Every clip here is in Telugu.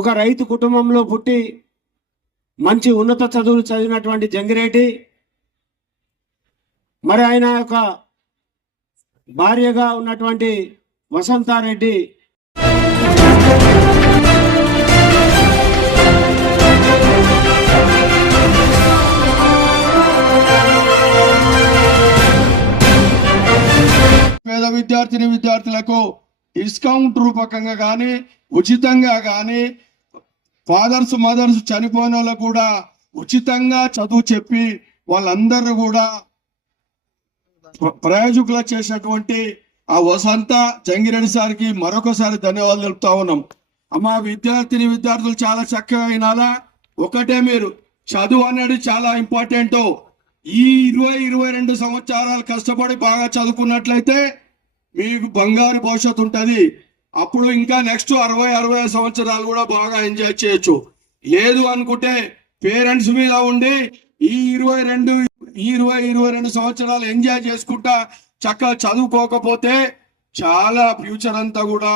ఒక రైతు కుటుంబంలో పుట్టి మంచి ఉన్నత చదువులు చదివినటువంటి జంగిరెడ్డి మరి ఆయన యొక్క భార్యగా ఉన్నటువంటి వసంతారెడ్డి. పేద విద్యార్థిని విద్యార్థులకు డిస్కౌంట్ రూపకంగా కానీ ఉచితంగా కానీ ఫాదర్స్ మదర్స్ చనిపోయిన వాళ్ళకు కూడా ఉచితంగా చదువు చెప్పి వాళ్ళందరూ కూడా ప్రయోజకులు చేసినటువంటి ఆ వసంత జంగిరెడ్డి సార్కి మరొకసారి ధన్యవాదాలు తెలుపుతా ఉన్నాం. అమ్మ విద్యార్థిని విద్యార్థులు చాలా చక్కగా అయినారా ఒకటే మీరు చదువు అనేది చాలా ఇంపార్టెంట్ ఈ ఇరవై ఇరవై రెండు సంవత్సరాలు కష్టపడి బాగా చదువుకున్నట్లయితే మీకు బంగారు భవిష్యత్తు ఉంటుంది. అప్పుడు ఇంకా నెక్స్ట్ అరవై అరవై సంవత్సరాలు కూడా బాగా ఎంజాయ్ చేయొచ్చు. లేదు అనుకుంటే పేరెంట్స్ మీద ఉండి ఈ ఇరవై రెండు ఇరవై ఇరవై రెండు సంవత్సరాలు ఎంజాయ్ చేసుకుంటా చక్కగా చదువుకోకపోతే చాలా ఫ్యూచర్ అంతా కూడా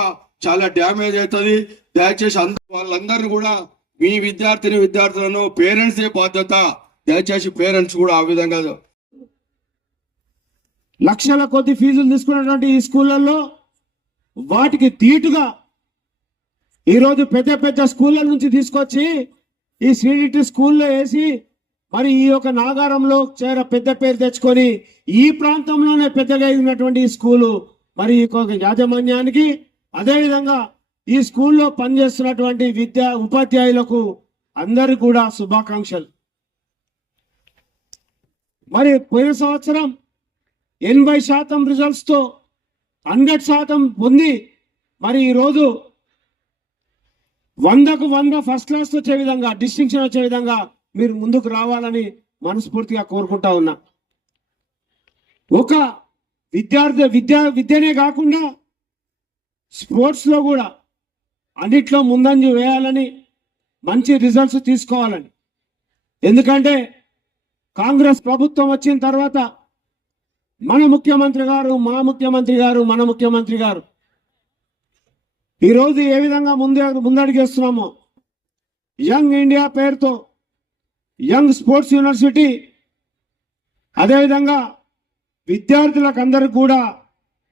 చాలా డ్యామేజ్ అవుతుంది. దయచేసి అందరూ వాళ్ళందరూ కూడా మీ విద్యార్థిని విద్యార్థులను పేరెంట్స్ బాధ్యత. దయచేసి పేరెంట్స్ కూడా ఆ విధంగా లక్షల కొద్ది ఫీజులు తీసుకున్నటువంటి ఈ స్కూళ్ళల్లో వాటికి తీటుగా ఈరోజు పెద్ద పెద్ద స్కూళ్ళ నుంచి తీసుకొచ్చి ఈ సిడిటి స్కూల్లో వేసి మరి ఈ యొక్క నాగారంలో చేర పెద్ద పేరు తెచ్చుకొని ఈ ప్రాంతంలోనే పెద్దగా ఎదిగినటువంటి ఈ స్కూలు మరి ఈ యాజమాన్యానికి అదేవిధంగా ఈ స్కూల్లో పనిచేస్తున్నటువంటి విద్యా ఉపాధ్యాయులకు అందరు కూడా శుభాకాంక్షలు. మరి పోయిన సంవత్సరం ఎనభై శాతం రిజల్ట్స్తో హండ్రెడ్ శాతం పొంది మరి ఈరోజు వందకు వంద ఫస్ట్ క్లాస్ వచ్చే విధంగా డిస్టింక్షన్ వచ్చే విధంగా మీరు ముందుకు రావాలని మనస్ఫూర్తిగా కోరుకుంటా ఉన్నా. ఒక విద్యార్థి విద్యా విద్యనే కాకుండా స్పోర్ట్స్లో కూడా అన్నిట్లో ముందంజ వేయాలని మంచి రిజల్ట్స్ తీసుకోవాలని. ఎందుకంటే కాంగ్రెస్ ప్రభుత్వం వచ్చిన తర్వాత మన ముఖ్యమంత్రి గారు మా ముఖ్యమంత్రి గారు మన ముఖ్యమంత్రి గారు. ఈరోజు ఏ విధంగా ముందే ముందడిగేస్తున్నామో యంగ్ ఇండియా పేరుతో యంగ్ స్పోర్ట్స్ యూనివర్సిటీ అదేవిధంగా విద్యార్థులకు అందరూ కూడా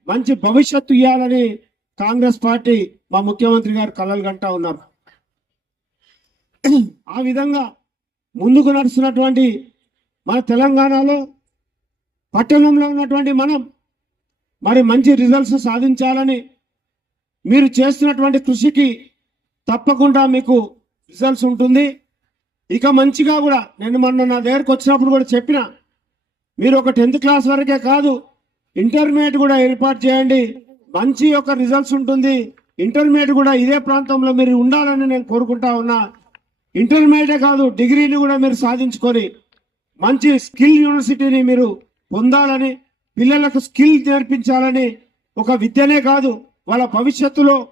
మంచి భవిష్యత్తు ఇవ్వాలని కాంగ్రెస్ పార్టీ మా ముఖ్యమంత్రి గారు కలలు గంటా ఉన్నారు. ఆ విధంగా ముందుకు నడుస్తున్నటువంటి మన తెలంగాణలో పట్టణంలో ఉన్నటువంటి మనం మరి మంచి రిజల్ట్స్ సాధించాలని మీరు చేస్తున్నటువంటి కృషికి తప్పకుండా మీకు రిజల్ట్స్ ఉంటుంది. ఇక మంచిగా కూడా నేను మొన్న నా దగ్గరకు వచ్చినప్పుడు కూడా చెప్పిన మీరు ఒక టెన్త్ క్లాస్ వరకే కాదు ఇంటర్మీడియట్ కూడా ఏర్పాటు చేయండి. మంచి యొక్క రిజల్ట్స్ ఉంటుంది. ఇంటర్మీడియట్ కూడా ఇదే ప్రాంతంలో మీరు ఉండాలని నేను కోరుకుంటా ఉన్నా. ఇంటర్మీడియట్ కాదు డిగ్రీని కూడా మీరు సాధించుకొని మంచి స్కిల్ యూనివర్సిటీని మీరు పొందాలని పిల్లలకు స్కిల్ నేర్పించాలని ఒక విద్యనే కాదు వాళ్ళ భవిష్యత్తులో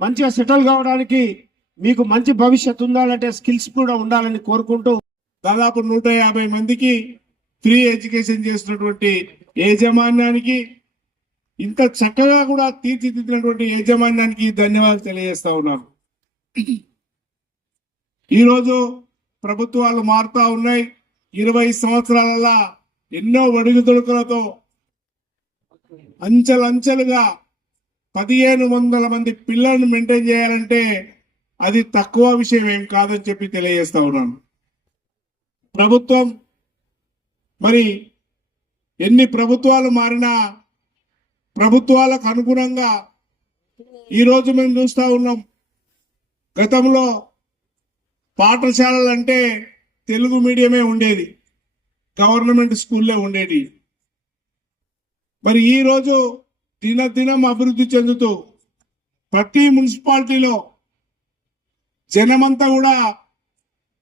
మంచిగా సెటిల్ కావడానికి మీకు మంచి భవిష్యత్తు ఉండాలంటే స్కిల్స్ కూడా ఉండాలని కోరుకుంటూ దాదాపు నూట యాభై మందికి ఫ్రీ ఎడ్యుకేషన్ చేసినటువంటి యాజమాన్యానికి ఇంత చక్కగా కూడా తీర్చిదిద్దినటువంటి యాజమాన్యానికి ధన్యవాదాలు తెలియజేస్తా ఉన్నాను. ఈరోజు ప్రభుత్వాలు మారుతా ఉన్నాయి. ఇరవై సంవత్సరాలలో ఎన్నో ఒడుగుదొడుకులతో అంచెలంచెలుగా పదిహేను వందల మంది పిల్లలను మెయింటైన్ చేయాలంటే అది తక్కువ విషయం ఏం కాదని చెప్పి తెలియజేస్తా ఉన్నాను. ప్రభుత్వం మరి ఎన్ని ప్రభుత్వాలు మారినా ప్రభుత్వాలకు అనుగుణంగా ఈరోజు మేము చూస్తూ ఉన్నాం. గతంలో పాఠశాలలు అంటే తెలుగు మీడియమే ఉండేది. గవర్నమెంట్ స్కూల్లే ఉండేది. మరి ఈరోజు దినదినం అభివృద్ధి చెందుతూ ప్రతి మున్సిపాలిటీలో జనమంతా కూడా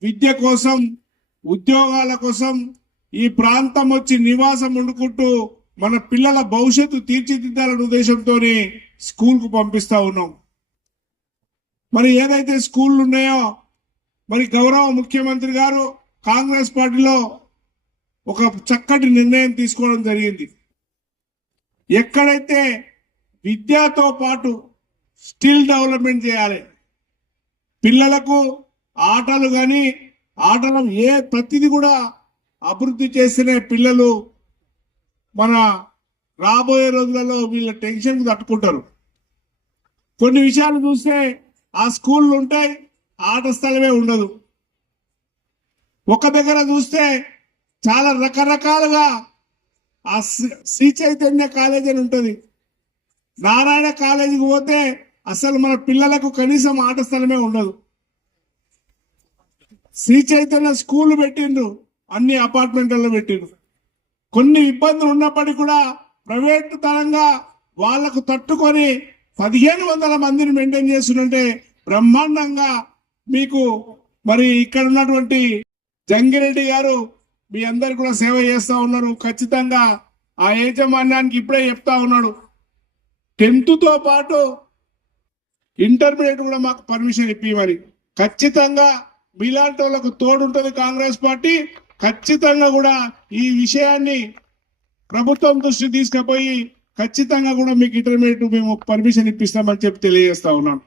విద్య కోసం ఉద్యోగాల కోసం ఈ ప్రాంతం వచ్చి నివాసం వండుకుంటూ మన పిల్లల భవిష్యత్తు తీర్చిదిద్దాలనే ఉద్దేశంతోనే స్కూల్కు పంపిస్తా ఉన్నాం. మరి ఏదైతే స్కూళ్ళు ఉన్నాయో మరి గౌరవ ముఖ్యమంత్రి గారు కాంగ్రెస్ పార్టీలో ఒక చక్కటి నిర్ణయం తీసుకోవడం జరిగింది. ఎక్కడైతే విద్యతో పాటు స్కిల్ డెవలప్మెంట్ చేయాలి పిల్లలకు ఆటలు కానీ ఆటలు ఏ ప్రతిదీ కూడా అభివృద్ధి చేస్తేనే పిల్లలు మన రాబోయే రోజులలో వీళ్ళ టెన్షన్ తట్టుకుంటారు. కొన్ని విషయాలు చూస్తే ఆ స్కూళ్ళు ఉంటాయి ఆట స్థలమే ఉండదు. ఒక దగ్గర చూస్తే చాలా రకరకాలుగా ఆ శ్రీ- చైతన్య కాలేజ్ అని ఉంటుంది. నారాయణ కాలేజీకి పోతే అసలు మన పిల్లలకు కనీసం ఆట స్థలమే ఉండదు. శ్రీ చైతన్య స్కూల్ పెట్టిండ్రు అన్ని అపార్ట్మెంట్లలో పెట్టిండ్రు. కొన్ని ఇబ్బందులు ఉన్నప్పటికీ కూడా ప్రైవేట్ తరంగా వాళ్ళకు తట్టుకొని పదిహేను వందల మందిని మెయింటైన్ చేస్తుంటే బ్రహ్మాండంగా మీకు మరి ఇక్కడ ఉన్నటువంటి జంగిరెడ్డి గారు మీ అందరు కూడా సేవ చేస్తా ఉన్నారు. ఖచ్చితంగా ఆ యాజమాన్యానికి ఇప్పుడే చెప్తా ఉన్నాడు. టెన్త్తో పాటు ఇంటర్మీడియట్ కూడా మాకు పర్మిషన్ ఇప్పిమని ఖచ్చితంగా మీలాంటి వాళ్ళకు తోడుంటుంది కాంగ్రెస్ పార్టీ. ఖచ్చితంగా కూడా ఈ విషయాన్ని ప్రభుత్వం దృష్టి తీసుకుపోయి ఖచ్చితంగా కూడా మీకు ఇంటర్మీడియట్ మేము పర్మిషన్ ఇప్పిస్తామని చెప్పి తెలియజేస్తా ఉన్నాను.